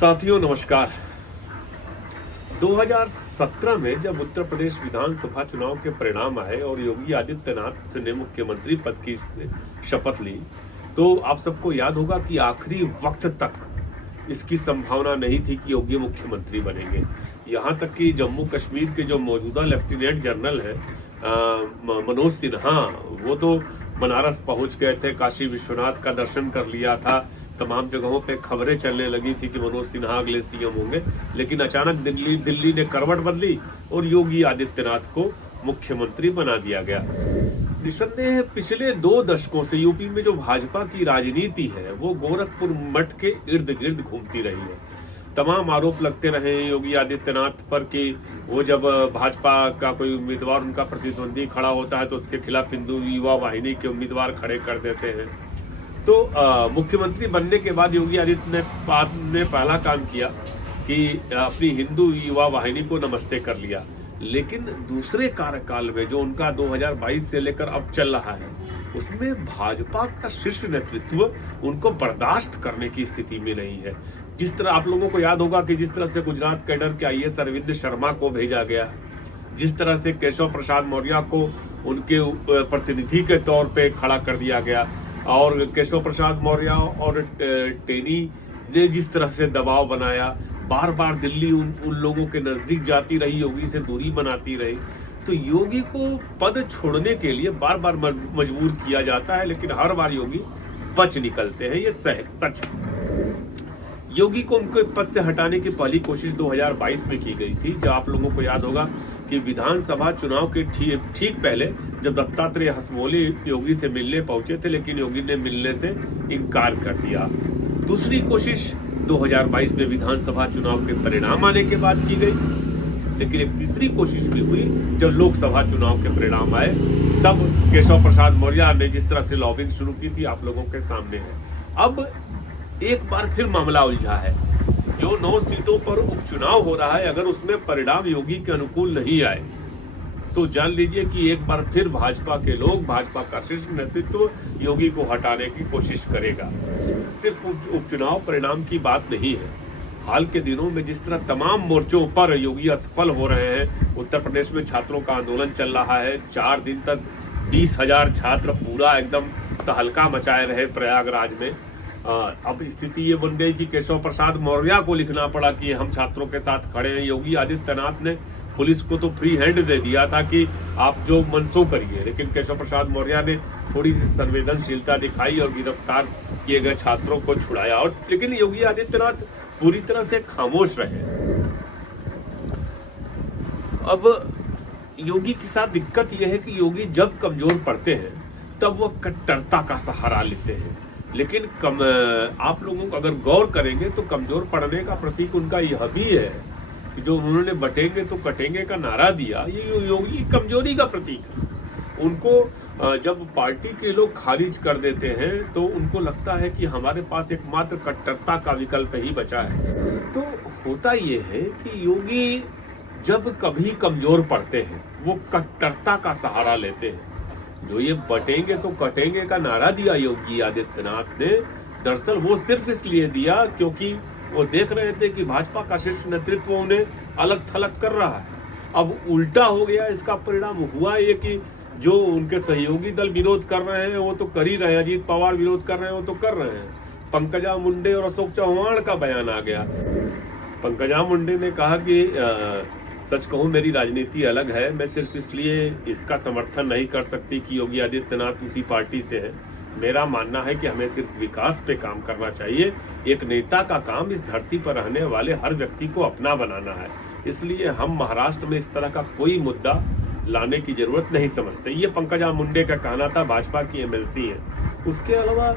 साथियों नमस्कार। 2017 में जब उत्तर प्रदेश विधानसभा चुनाव के परिणाम आए और योगी आदित्यनाथ ने मुख्यमंत्री पद की शपथ ली, तो आप सबको याद होगा कि आखिरी वक्त तक इसकी संभावना नहीं थी कि योगी मुख्यमंत्री बनेंगे। यहाँ तक कि जम्मू कश्मीर के जो मौजूदा लेफ्टिनेंट जनरल हैं मनोज सिन्हा, वो तो बनारस पहुंच गए थे, काशी विश्वनाथ का दर्शन कर लिया था, तमाम जगहों पे खबरें चलने लगी थी कि मनोज सिन्हा अगले सीएम होंगे। लेकिन अचानक दिल्ली ने करवट बदली और योगी आदित्यनाथ को मुख्यमंत्री बना दिया गया। निसंदेह पिछले 2 दशकों से यूपी में जो भाजपा की राजनीति है वो गोरखपुर मठ के इर्द गिर्द घूमती रही है। तमाम आरोप लगते रहे योगी आदित्यनाथ पर कि वो जब भाजपा का कोई उम्मीदवार, उनका प्रतिद्वंदी खड़ा होता है तो उसके खिलाफ हिंदू युवा वाहिनी के उम्मीदवार खड़े कर देते हैं। तो मुख्यमंत्री बनने के बाद योगी आदित्यनाथ ने पहला काम किया कि अपनी हिंदू युवा वाहिनी को नमस्ते कर लिया। लेकिन दूसरे कार्यकाल में जो उनका 2022 से लेकर अब चल रहा है, उसमें भाजपा का शीर्ष नेतृत्व उनको बर्दाश्त करने की स्थिति में नहीं है। जिस तरह आप लोगों को याद होगा कि जिस तरह से गुजरात कैडर के आईएएस अरविंद शर्मा को भेजा गया, जिस तरह से केशव प्रसाद मौर्य को उनके प्रतिनिधि के तौर पे खड़ा कर दिया गया, और केशव प्रसाद मौर्य और टेनी ने जिस तरह से दबाव बनाया, बार बार दिल्ली उन लोगों के नजदीक जाती रही, योगी से दूरी बनाती रही, तो योगी को पद छोड़ने के लिए बार बार मजबूर किया जाता है, लेकिन हर बार योगी बच निकलते हैं। ये सच है। योगी को उनके पद से हटाने की पहली कोशिश 2022 में की गई थी, जब आप लोगों को याद होगा कि विधानसभा चुनाव के ठीक पहले जब दत्तात्रेय हसमोली योगी से मिलने पहुंचे थे, लेकिन योगी ने मिलने से इनकार कर दिया। दूसरी कोशिश 2022 में विधानसभा चुनाव के परिणाम आने के बाद की गई, लेकिन एक तीसरी कोशिश भी हुई जब लोकसभा चुनाव के परिणाम आए। तब केशव प्रसाद मौर्य ने जिस तरह से लॉबिंग शुरू की थी आप लोगों के सामने है। अब एक बार फिर मामला उलझा है। जो 9 सीटों पर उपचुनाव हो रहा है, अगर उसमें परिणाम योगी के अनुकूल नहीं आए तो जान लीजिए कि एक बार फिर भाजपा के लोग, भाजपा का शीर्ष नेतृत्व योगी को हटाने की कोशिश करेगा। सिर्फ उपचुनाव परिणाम की बात नहीं है। हाल के दिनों में जिस तरह तमाम मोर्चों पर योगी असफल हो रहे हैं, उत्तर प्रदेश में छात्रों का आंदोलन चल रहा है, 4 दिन तक 20,000 छात्र पूरा एकदम तहलका मचाए रहे प्रयागराज में। अब स्थिति ये बन गई कि केशव प्रसाद मौर्य को लिखना पड़ा कि हम छात्रों के साथ खड़े हैं। योगी आदित्यनाथ ने पुलिस को तो फ्री हैंड दे दिया था कि आप जो मनसो करिए, लेकिन केशव प्रसाद मौर्य ने थोड़ी सी संवेदनशीलता दिखाई और गिरफ्तार किए गए छात्रों को छुड़ाया। और लेकिन योगी आदित्यनाथ पूरी तरह से खामोश रहे। अब योगी के साथ दिक्कत यह है कि योगी जब कमजोर पड़ते हैं तब वो कट्टरता का सहारा लेते हैं। लेकिन आप लोगों को अगर गौर करेंगे तो कमजोर पड़ने का प्रतीक उनका यह भी है कि जो उन्होंने बटेंगे तो कटेंगे का नारा दिया, ये योगी कमजोरी का प्रतीक है। उनको जब पार्टी के लोग खारिज कर देते हैं तो उनको लगता है कि हमारे पास एकमात्र कट्टरता का विकल्प ही बचा है। तो होता ये है कि योगी जब कभी कमजोर पड़ते हैं वो कट्टरता का सहारा लेते हैं। जो ये बटेंगे तो कटेंगे का नारा दिया योगी आदित्यनाथ ने, दरअसल वो सिर्फ इसलिए दिया क्योंकि वो देख रहे थे कि भाजपा का शीर्ष नेतृत्व उन्हें अलग थलग कर रहा है। अब उल्टा हो गया। इसका परिणाम हुआ ये कि जो उनके सहयोगी दल विरोध कर रहे हैं वो तो कर ही रहे हैं, अजीत पवार विरोध कर रहे हैं वो तो कर रहे हैं। पंकजा मुंडे और अशोक चौहान का बयान आ गया। पंकजा मुंडे ने कहा कि सच कहूं मेरी राजनीति अलग है, मैं सिर्फ इसलिए इसका समर्थन नहीं कर सकती कि योगी आदित्यनाथ उसी पार्टी से है। मेरा मानना है कि हमें सिर्फ विकास पे काम करना चाहिए। एक नेता का काम इस धरती पर रहने वाले हर व्यक्ति को अपना बनाना है, इसलिए हम महाराष्ट्र में इस तरह का कोई मुद्दा लाने की जरूरत नहीं समझते। ये पंकजा मुंडे का कहना था, भाजपा की एमएलसी है। उसके अलावा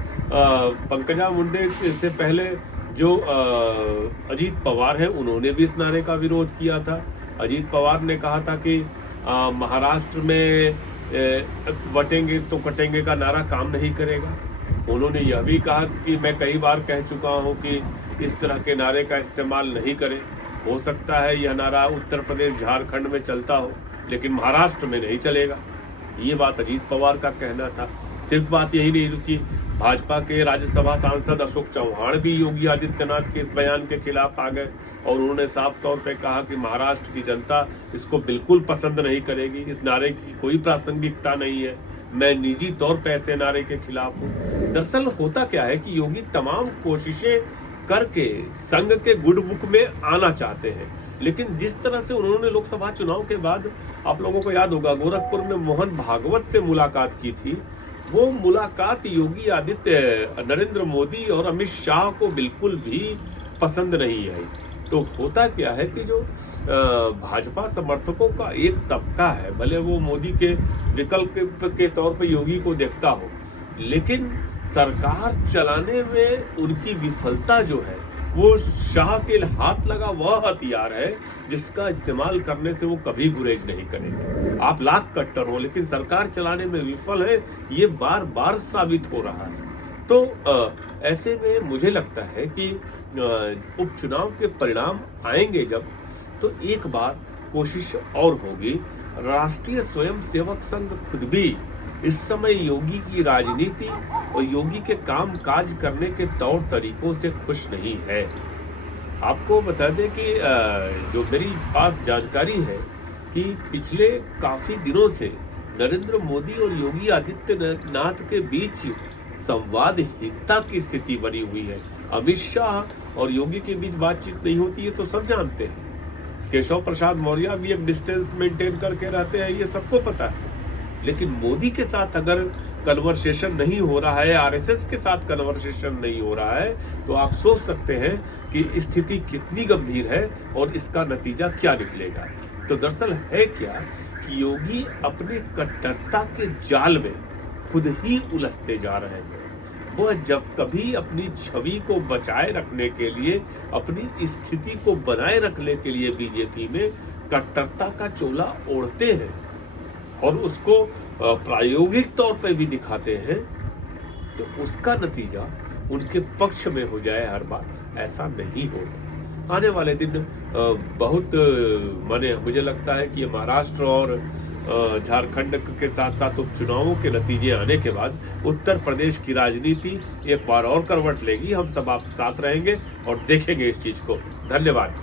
पंकजा मुंडे से पहले जो अजीत पवार है उन्होंने भी इस नारे का विरोध किया था। अजीत पवार ने कहा था कि महाराष्ट्र में बटेंगे तो कटेंगे का नारा काम नहीं करेगा। उन्होंने यह भी कहा कि मैं कई बार कह चुका हूं कि इस तरह के नारे का इस्तेमाल नहीं करें। हो सकता है यह नारा उत्तर प्रदेश, झारखंड में चलता हो, लेकिन महाराष्ट्र में नहीं चलेगा। ये बात अजीत पवार का कहना था। सिर्फ बात यही नहीं रुकी, भाजपा के राज्यसभा सांसद अशोक चौहान भी योगी आदित्यनाथ के इस बयान के खिलाफ आ गए और उन्होंने साफ तौर पे कहा कि महाराष्ट्र की जनता इसको बिल्कुल पसंद नहीं करेगी, इस नारे की कोई प्रासंगिकता नहीं है, मैं निजी तौर पे ऐसे नारे के खिलाफ हूँ। दरअसल होता क्या है कि योगी तमाम कोशिशें करके संघ के गुड बुक में आना चाहते हैं, लेकिन जिस तरह से उन्होंने लोकसभा चुनाव के बाद, आप लोगों को याद होगा, गोरखपुर में मोहन भागवत से मुलाकात की थी, वो मुलाकात योगी नरेंद्र मोदी और अमित शाह को बिल्कुल भी पसंद नहीं आई। तो होता क्या है कि जो भाजपा समर्थकों का एक तबका है, भले वो मोदी के विकल्प के तौर पर योगी को देखता हो, लेकिन सरकार चलाने में उनकी विफलता जो है वो शाह के हाथ लगा वह हथियार है जिसका इस्तेमाल करने से वो कभी गुरेज नहीं करेंगे। आप लाख कट्टर हो लेकिन सरकार चलाने में विफल है, ये बार बार साबित हो रहा है। तो ऐसे में मुझे लगता है कि उपचुनाव के परिणाम आएंगे जब, तो एक बार कोशिश और होगी। राष्ट्रीय स्वयंसेवक संघ खुद भी इस समय योगी की राजनीति और योगी के काम काज करने के तौर तरीकों से खुश नहीं है। आपको बता दें कि जो मेरी पास जानकारी है कि पिछले काफी दिनों से नरेंद्र मोदी और योगी आदित्यनाथ के बीच संवादहीनता की स्थिति बनी हुई है। अमित शाह और योगी के बीच बातचीत नहीं होती है तो सब जानते हैं। केशव प्रसाद मौर्य भी एक डिस्टेंस मेंटेन करके रहते हैं, ये सबको पता है। लेकिन मोदी के साथ अगर कन्वर्सेशन नहीं हो रहा है, आरएसएस के साथ कन्वर्सेशन नहीं हो रहा है, तो आप सोच सकते हैं कि स्थिति कितनी गंभीर है और इसका नतीजा क्या निकलेगा। तो दरअसल है क्या कि योगी अपने कट्टरता के जाल में खुद ही उलझते जा रहे हैं। वह जब कभी अपनी छवि को बचाए रखने के लिए, अपनी स्थिति को बनाए रखने के लिए बीजेपी में कट्टरता का चोला ओढ़ते हैं और उसको प्रायोगिक तौर पर भी दिखाते हैं, तो उसका नतीजा उनके पक्ष में हो जाए हर बार, ऐसा नहीं होता। आने वाले दिन बहुत मुझे लगता है कि ये महाराष्ट्र और झारखंड के साथ साथ उपचुनावों के नतीजे आने के बाद उत्तर प्रदेश की राजनीति एक बार और करवट लेगी। हम सब आप साथ रहेंगे और देखेंगे इस चीज को। धन्यवाद।